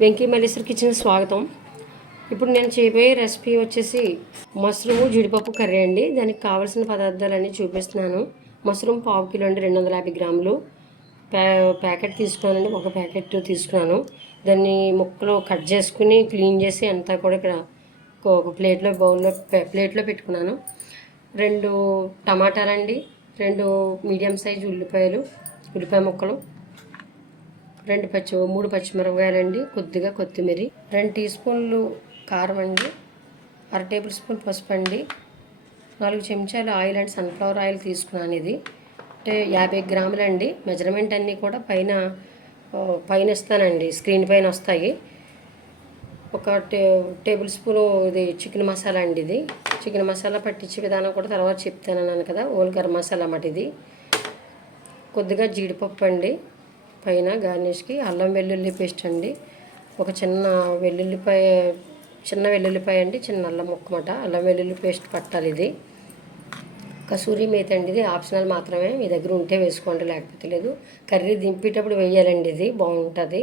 Venky Malleshwar kitchen స్వాగతం. ఇప్పుడు నేను చేయబోయే రెసిపీ వచ్చేసి మష్రూమ్ జీడిపప్పు కర్రీ అండి. దానికి కావాల్సిన పదార్థాలన్నీ చూపిస్తున్నాను. మష్రూమ్ పావు కిలో అండి, 250 గ్రాములు. ప్యాకెట్ తీసుకున్నానండి, ఒక ప్యాకెట్ తీసుకున్నాను. దాన్ని ముక్కలు కట్ చేసుకుని క్లీన్ చేసి అంతా కూడా ఇక్కడ ఒక ప్లేట్లో పెట్టుకున్నాను. 2 టమాటాలండి, 2 మీడియం సైజు ఉల్లిపాయ ముక్కలు, 3 పచ్చిమిరపకాయలండి, కొద్దిగా కొత్తిమీర, 2 టీ స్పూన్లు కారం అండి, 1/2 టేబుల్ స్పూన్ పసుపు అండి, 4 చెంచాలు ఆయిల్ అండి, సన్ఫ్లవర్ ఆయిల్ తీసుకున్నాను. ఇది అంటే 50 గ్రాములండి. మెజర్మెంట్ అన్నీ కూడా పైన ఇస్తానండి, స్క్రీన్ పైన వస్తాయి. ఒక టేబుల్ స్పూను ఇది చికెన్ మసాలా అండి. ఇది చికెన్ మసాలా పట్టించే విధానం కూడా తర్వాత చెప్తానన్నాను కదా, ఓల్ గరం మసాలా అన్నమాట. ఇది కొద్దిగా జీడిపప్పు అండి, పైన గార్నిష్కి అల్లం వెల్లుల్లి పేస్ట్ అండి, ఒక చిన్న వెల్లుల్లిపాయ అండి, చిన్న అల్లం ముక్క మాట, అల్లం వెల్లుల్లి పేస్ట్ పట్టాలి. ఇది కసూరి మేతి అండి, ఇది ఆప్షనల్ మాత్రమే, మీ దగ్గర ఉంటే వేసుకోండి, లేకపోతే లేదు. కర్రీ దింపేటప్పుడు వేయాలండి, ఇది బాగుంటుంది.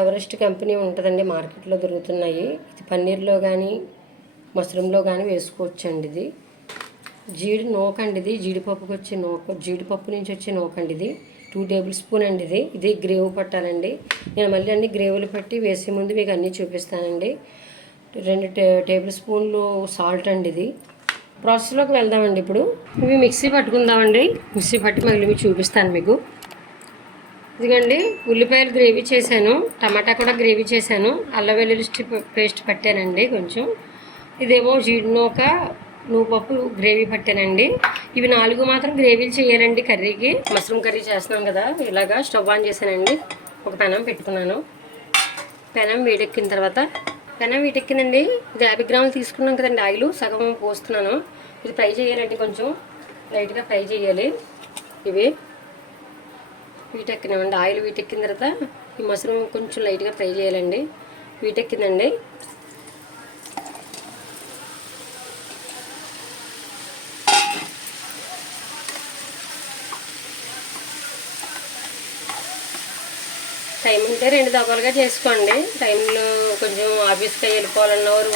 ఎవరెస్ట్ కంపెనీ ఉంటుందండి, మార్కెట్లో దొరుకుతున్నాయి. ఇది పన్నీర్లో కానీ మష్రూమ్లో కానీ వేసుకోవచ్చండి. ఇది నూకండి, ఇది జీడిపప్పుకి వచ్చే నూక, జీడిపప్పు నుంచి వచ్చే నూకండి. ఇది 2 టేబుల్ స్పూన్ అండి. ఇది గ్రేవీ పట్టాలండి. నేను మళ్ళీ అన్ని గ్రేవీలు పట్టి వేసే ముందు మీకు అన్నీ చూపిస్తానండి. 2 టేబుల్ స్పూన్లు సాల్ట్ అండి. ఇది ప్రాసెస్లోకి వెళ్దామండి. ఇప్పుడు ఇవి మిక్సీ పట్టుకుందామండి. మిక్సీ పట్టి మళ్ళీ మీకు చూపిస్తాను మీకు. ఇదిగండి, ఉల్లిపాయలు గ్రేవీ చేశాను, టమాటా కూడా గ్రేవీ చేశాను, అల్లం వెల్లుల్లి పేస్ట్ పట్టానండి కొంచెం. ఇదేమో జీడినూక నువ్వుపప్పు గ్రేవీ పట్టానండి. ఇవి 4 మాత్రం గ్రేవీలు చేయాలండి కర్రీకి. మష్రూమ్ కర్రీ చేస్తున్నాం కదా. ఇలాగా స్టవ్ ఆన్ చేశానండి, ఒక పెనం పెట్టుకున్నాను. పెనం వీటెక్కిందండి. ఇది 50 గ్రాములు తీసుకున్నాం కదండి. ఆయిల్ సగం పోస్తున్నాను. ఇది ఫ్రై చేయాలండి, కొంచెం లైట్గా ఫ్రై చేయాలి. ఇవి వీటెక్కినామండి. ఆయిల్ వీటెక్కిన తర్వాత ఈ మష్రూమ్ కొంచెం లైట్గా ఫ్రై చేయాలండి. వీటెక్కిందండి. టైం ఉంటే 2 దఫాలుగా చేసుకోండి. టైంలో కొంచెం ఆఫీస్కి వెళ్ళిపోవాలన్న వారు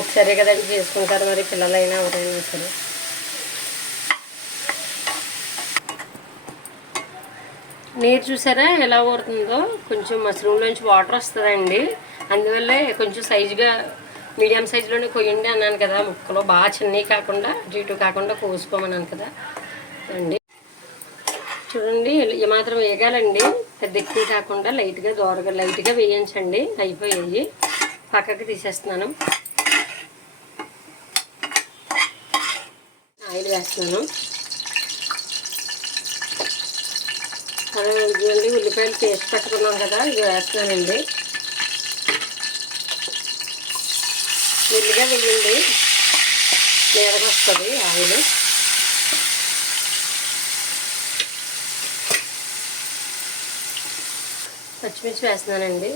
ఒకసారి కదండి చేసుకుంటారు, మరి పిల్లలైనా ఎవరైనా సరే. నీరు చూసారా ఎలా ఊరుతుందో, కొంచెం మష్రూమ్లోంచి వాటర్ వస్తుందండి. అందువల్లే కొంచెం సైజుగా మీడియం సైజులోనే కొయ్యండి అన్నాను కదా. ముక్కలు బాగా చిన్నవి కాకుండా, జీటు కాకుండా కోసుకోమన్నాను కదా అండి. చూడండి, ఏమాత్రం వేగాలండి, పెద్ద ఎక్కువ కాకుండా లైట్గా వేయించండి. అయిపోయాయి, పక్కకి తీసేస్తున్నాను. ఆయిల్ వేస్తున్నాను. ఇదిగోండి, ఉల్లిపాయలు పేస్ట్ పట్టుకున్నాం కదా, ఇది వేస్తున్నానండి. మెల్లిగా వేయండి, నేరగా వస్తుంది ఆయిల్. పచ్చిమిర్చి వేస్తున్నానండి.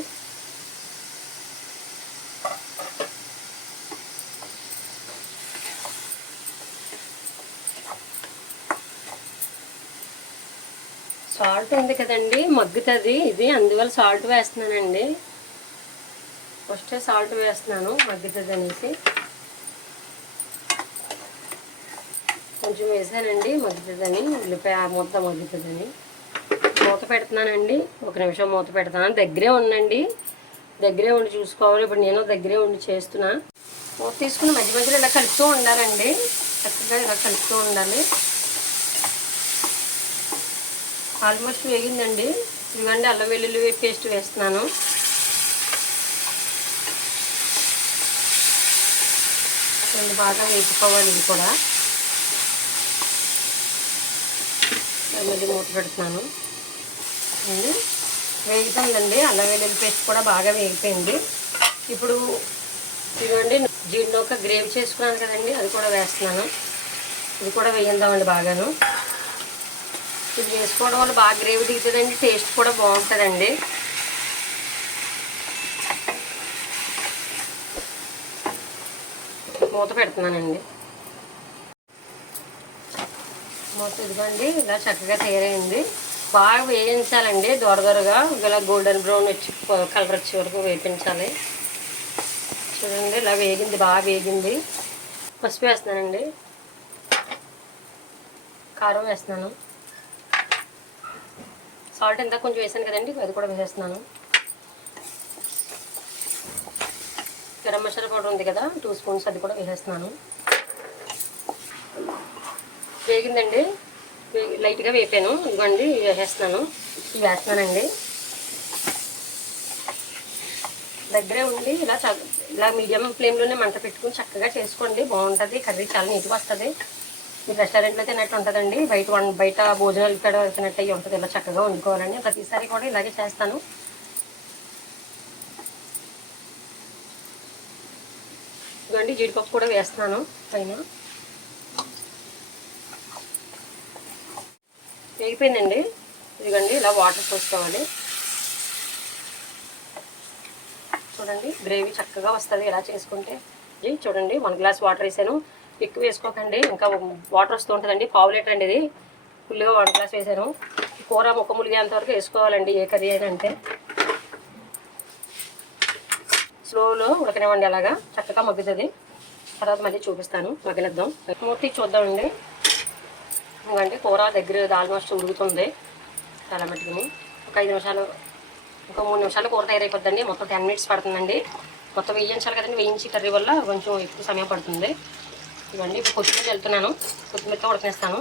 సాల్ట్ ఉంది కదండి, మగ్గుతుంది ఇది, అందువల్ల సాల్ట్ వేస్తున్నానండి. ఫస్ట్ సాల్ట్ వేస్తున్నాను, మగ్గుతుంది అనేసి. కొంచెం వేసానండి, మగ్గుతుందని, ఉల్లిపాయ ముద్ద మగ్గుతుందని. మూత పెడుతున్నానండి, 1 నిమిషం మూత పెడతాను. దగ్గరే ఉండి చూసుకోవాలి. ఇప్పుడు నేను దగ్గరే ఉండి చేస్తున్నా. మూత తీసుకుని మధ్య మధ్యలో ఇలా కలుపుతూ ఉండాలండి, చక్కగా ఇలా కలుపుతూ ఉండాలి. ఆల్మోస్ట్ వేగిందండి. ఇదిగోండి, అల్లం వెల్లుల్లి పేస్ట్ వేస్తున్నాను. రెండు బాగా వేసుకోవాలి. ఇది కూడా మళ్ళీ మూత పెడుతున్నాను. వేగుతుందండి, అల్లం వెల్లుల్లి పేస్ట్ కూడా బాగా వేగిపోయింది. ఇప్పుడు ఇదిగోండి, జీడినూక గ్రేవీ చేసుకున్నాను కదండి, అది కూడా వేస్తున్నాను. ఇది కూడా వేయిందామండి బాగాను. ఇది వేసుకోవడం వల్ల బాగా గ్రేవీ దిగుతుందండి, టేస్ట్ కూడా బాగుంటుందండి. మూత పెడుతున్నానండి. మూత ఇదిగోండి, ఇలా చక్కగా తయారైంది. బాగా వేయించాలండి, దొరదొరగా ఇలా గోల్డెన్ బ్రౌన్ వచ్చి కలర్ వచ్చే వరకు వేయించాలి. చూడండి ఇలా వేగింది, బాగా వేగింది. పసుపు వేస్తున్నానండి, కారం వేస్తున్నాను, సాల్ట్ ఎంత కొంచెం వేసాను కదండి అది కూడా వేసేస్తున్నాను. గరం మసాలా పౌడర్ ఉంది కదా 2 స్పూన్స్, అది కూడా వేసేస్తున్నాను. వేగిందండి, లైట్గా వేపాను, ఇదిగోండి వేసేస్తున్నాను. ఇవి వేస్తున్నానండి. దగ్గరే ఉండి ఇలా మీడియం ఫ్లేమ్లోనే మంట పెట్టుకుని చక్కగా చేసుకోండి, బాగుంటుంది. కర్రీ చాలా నీట్గా వస్తుంది. మీరు రెస్టారెంట్లో తిన్నట్టు ఉంటుందండి, బయట భోజనాలు ఇక్కడ తిన్నట్టు అయ్యి ఉంటుంది. ఇలా చక్కగా వండుకోవాలండి. ప్రతిసారి కూడా ఇలాగే చేస్తాను. ఇదిగోండి జీడిపప్పు కూడా వేస్తున్నాను పైన. వేగిపోయిందండి. ఇదిగోండి ఇలా వాటర్ పోసుకోవాలి. చూడండి గ్రేవీ చక్కగా వస్తుంది ఇలా చేసుకుంటే. చూడండి 1 గ్లాస్ వాటర్ వేసాను, ఎక్కువ వేసుకోకండి, ఇంకా వాటర్ వస్తూ ఉంటుందండి. 1/2 లీటర్ అండి ఇది, ఫుల్గా 1 గ్లాస్ వేసాను. కూర ముక్క ములిగేంత వరకు వేసుకోవాలండి ఏ కర్రీ అయినా. అంటే స్లోలో ఉడకనివ్వండి, అలాగా చక్కగా మగ్గుతుంది. తర్వాత మళ్ళీ చూపిస్తాను, మగ్గనిద్దాం. మూర్తి చూద్దామండి. ఎందుకంటే కూర దగ్గర ఆల్మోస్ట్ ఉడుకుతుంది చాలా మట్టుకుని. ఒక 5 నిమిషాలు, ఇంకో 3 నిమిషాలు కూర తయారైపోద్దండి. మొత్తం 10 మినిట్స్ పడుతుందండి. మొత్తం వేయించాలి కదండి, వేయించి కర్రీ వల్ల కొంచెం ఎక్కువ సమయం పడుతుంది. ఇవన్నీ ఇప్పుడు కొత్తిమీర వెళ్తున్నాను, కొత్తిమీరతో ఉడకనేస్తాను.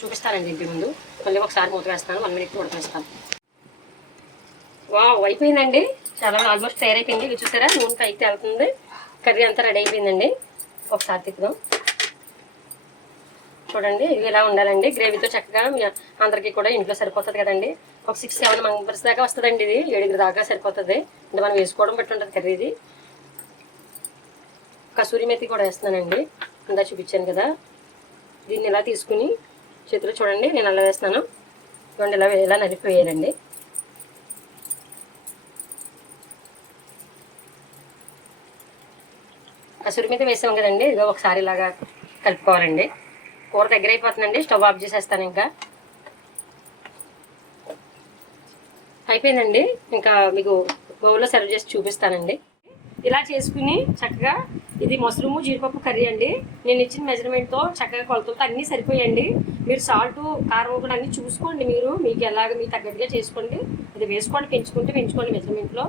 చూపిస్తానండి ఇంటి ముందు. మళ్ళీ ఒకసారి మూత వేస్తాను, 1 మినిట్ ఉడకనేస్తాను. అయిపోయిందండి, చాలా ఆల్మోస్ట్ తయారైపోయింది. ఇది చూసారా, నూనె పైకి వెళ్తుంది. కర్రీ అంతా రెడీ అయిపోయిందండి. ఒకసారి తిప్పుదాం. చూడండి ఇది ఇలా ఉండాలండి, గ్రేవీతో చక్కగా అందరికీ కూడా ఇంట్లో సరిపోతుంది కదండి. ఒక 6-7 మెంబర్స్ దాకా వస్తుందండి. ఇది 7 దాకా సరిపోతుంది. అంటే మనం వేసుకోవడం బట్టి ఉంటుంది కర్రీ. ఇది కసూరి మెతి కూడా వేస్తున్నానండి, ఇందా చూపించాను కదా. దీన్ని ఇలా తీసుకుని చేతిలో చూడండి నేను అలా వేస్తున్నాను. చూడండి ఇలా నలిపివేయాలండి. కసూరి మెతి వేసాం కదండి, ఇదిగో ఒకసారి ఇలాగా కలుపుకోవాలండి. కూర దగ్గర అయిపోతుందండి, స్టవ్ ఆఫ్ చేసేస్తాను. ఇంకా అయిపోయిందండి, ఇంకా మీకు బౌల్లో సర్వ్ చేసి చూపిస్తానండి. ఇలా చేసుకుని చక్కగా, ఇది మష్రూము జీడిపప్పు కర్రీ అండి. నేను ఇచ్చిన మెజర్మెంట్తో చక్కగా కొలతలతో అన్నీ సరిపోయండి. మీరు సాల్ట్ కారం కూడా అన్నీ చూసుకోండి, మీకు ఎలాగ మీకు తగ్గట్టుగా చేసుకోండి. అది వేసుకోండి, పెంచుకోండి మెజర్మెంట్లో.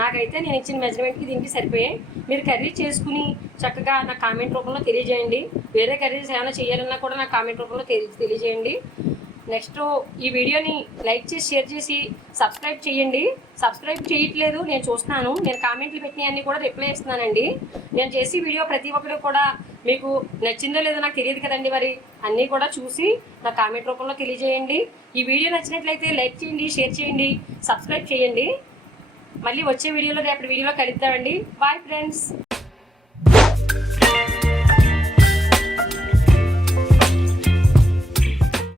నాకైతే నేను ఇచ్చిన మెజర్మెంట్కి దీనికి సరిపోయాయి. మీరు కర్రీ చేసుకుని చక్కగా నాకు కామెంట్ రూపంలో తెలియజేయండి. వేరే కర్రీస్ ఏమైనా చేయాలన్నా కూడా నాకు కామెంట్ రూపంలో తెలియజేయండి. నెక్స్ట్ ఈ వీడియోని లైక్ చేసి, షేర్ చేసి, సబ్స్క్రైబ్ చేయండి. సబ్స్క్రైబ్ చేయట్లేదు, నేను చూస్తున్నాను. నేను కామెంట్లు పెట్టినవన్నీ కూడా రిప్లై ఇస్తున్నానండి. నేను చేసి వీడియో ప్రతి ఒక్కరు కూడా మీకు నచ్చిందో లేదో నాకు తెలియదు కదండి. మరి అన్నీ కూడా చూసి నా కామెంట్ రూపంలో తెలియజేయండి. ఈ వీడియో నచ్చినట్లయితే లైక్ చేయండి, షేర్ చేయండి, సబ్స్క్రైబ్ చేయండి. మళ్ళీ వచ్చే వీడియోలో రేపటి వీడియోలో కలుద్దామండి. Bye friends.